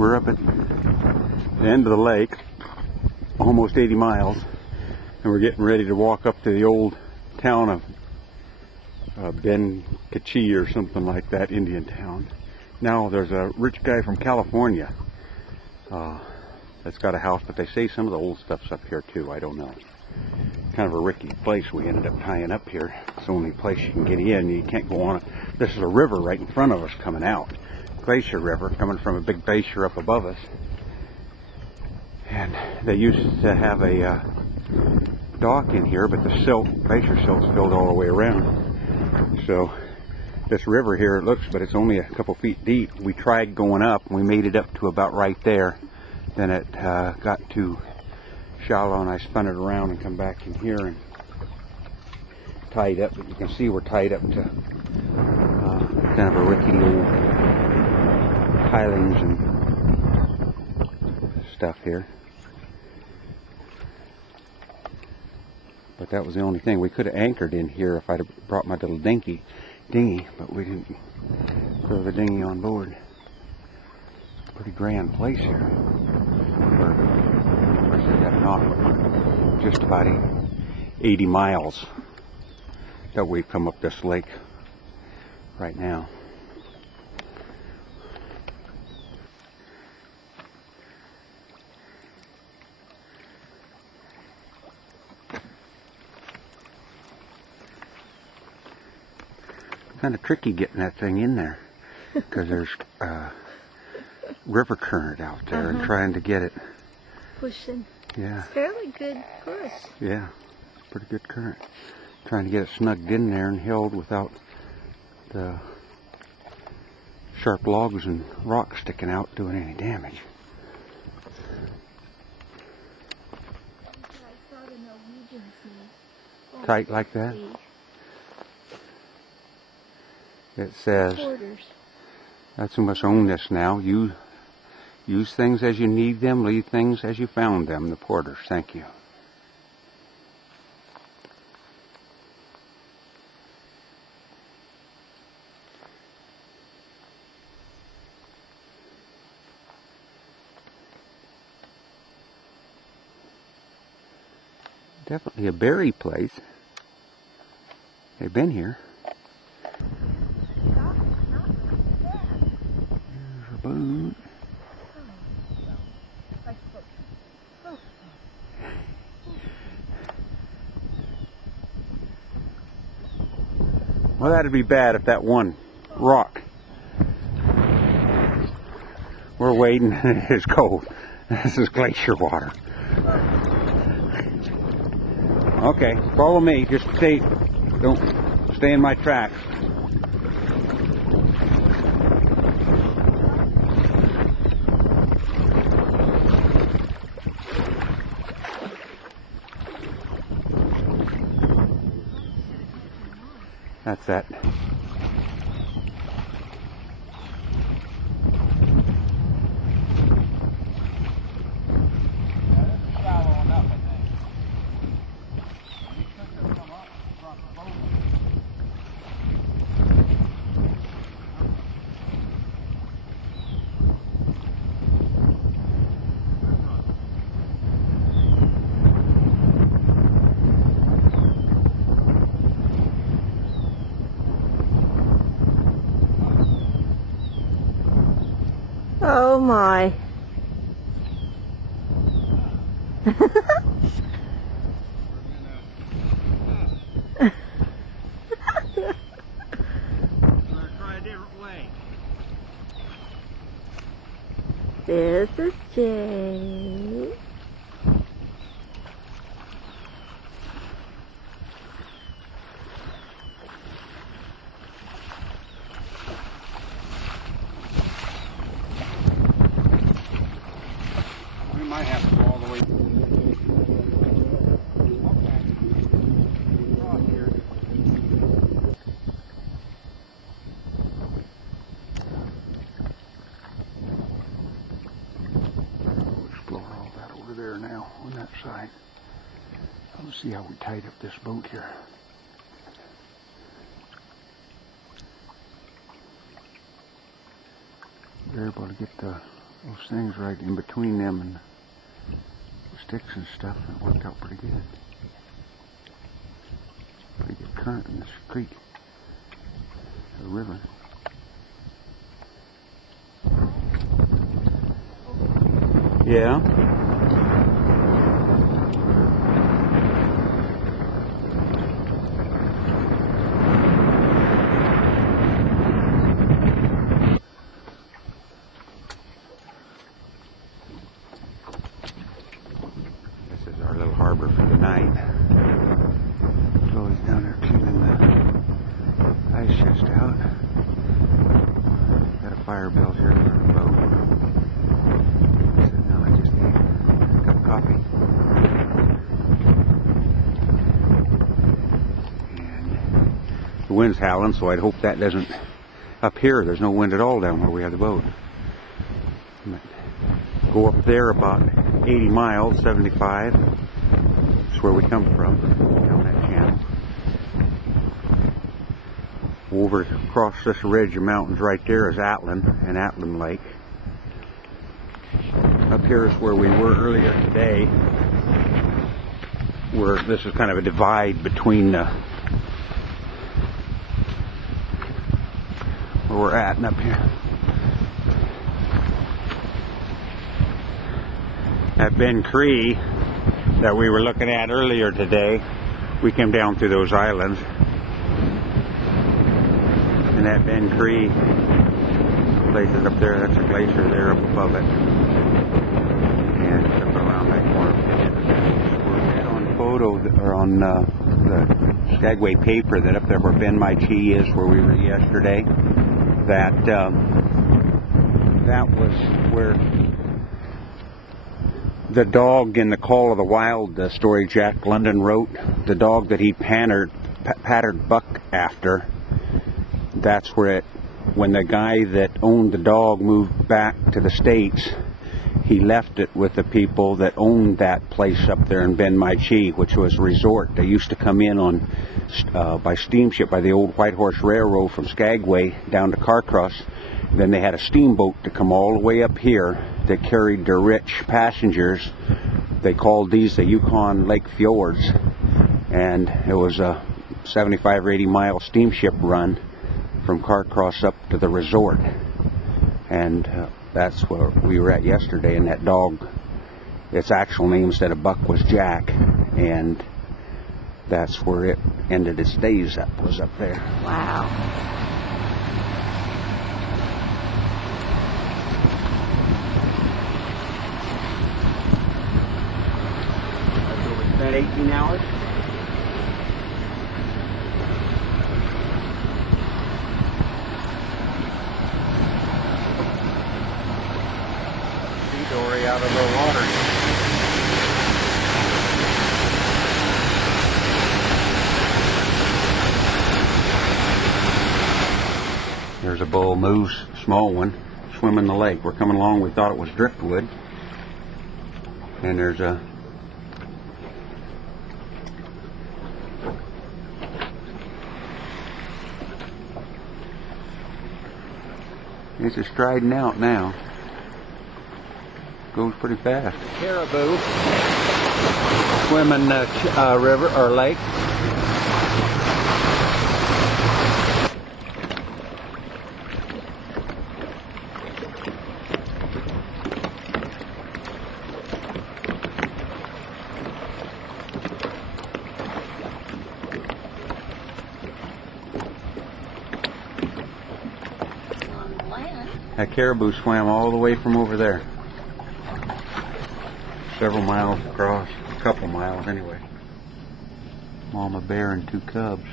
We're up at the end of the lake, almost 80 miles, and we're getting ready to walk up to the old town of Ben Kachi or something like that, Indian town. Now there's a rich guy from California that's got a house, but they say some of the old stuff's up here too. I don't know. Kind of a rickety place. We ended up tying up here. It's the only place you can get in. You can't go on it. This is a river right in front of us coming out. Glacier River coming from a big glacier up above us. And they used to have a dock in here, but the glacier silt's filled all the way around. So this river here, it looks, but it's only a couple feet deep. We tried going up, and we made it up to about right there. Then it got too shallow, and I spun it around and come back in here and tied up. But you can see we're tied up to kind of a rickety little pilings and stuff here. But that was the only thing. We could have anchored in here if I'd have brought my little dinghy, but we didn't throw the dinghy on board. Pretty grand place here. Of course, they got off just about 80 miles that we've come up this lake right now. Kind of tricky getting that thing in there because there's river current out there and trying to get it pushing. Yeah. It's fairly good push. Yeah, pretty good current. Trying to get it snugged in there and held without the sharp logs and rocks sticking out doing any damage. Tight like that? It says, that's who must own this now. You use things as you need them, leave things as you found them. The porters, thank you. Definitely a berry place. They've been here. There's a boot. Well, that'd be bad if that one rock. We're wading and it's cold. This is glacier water. Okay, follow me. Just don't stay in my tracks. That's that. Oh my. This is Jay. We might have to go all the way. Across here. Explore all that over there now on that side. Let's see how we tied up this boat here. We're able to get the those things right in between them and sticks and stuff, and it worked out pretty good. Pretty good current in this creek, or river. Yeah. This is our little harbor for the night. Chloe's down there cleaning the ice chest out. Got a fire built here for the boat. So now I just need a cup of coffee. And the wind's howling, so I'd hope that doesn't... Up here, there's no wind at all down where we have the boat. Go up there about 80 miles, 75. That's where we come from, down that channel. Over across this ridge of mountains right there is Atlin and Atlin Lake. Up here is where we were earlier today, where this is kind of a divide between where we're at and up here. At Ben Cree that we were looking at earlier today, we came down through those islands. And that Ben Cree place is up there, that's a glacier there up above it. And it's up around that corner. We're on photo, or on the Skagway paper, that up there where Ben My Chi is, where we were yesterday, that was where the dog in the Call of the Wild, the story Jack London wrote, the dog that he patterned Buck after, that's where it, when the guy that owned the dog moved back to the States, he left it with the people that owned that place up there in Ben My Chi, which was a resort. They used to come in on by steamship, by the old White Horse Railroad from Skagway down to Carcross. Then they had a steamboat to come all the way up here that carried their rich passengers. They called these the Yukon Lake Fjords, and it was a 75 or 80 mile steamship run from Carcross up to the resort. And that's where we were at yesterday, and that dog, its actual name instead of Buck was Jack, and that's where it ended its days up, was up there. Wow. About 18 hours. C-dory out of the water. There's a bull moose, small one, swimming the lake. We're coming along, we thought it was driftwood. And there's a It's just striding out now. Goes pretty fast. Caribou swimming the river or lake. That caribou swam all the way from over there. Several miles across, a couple miles anyway. Mama bear and two cubs.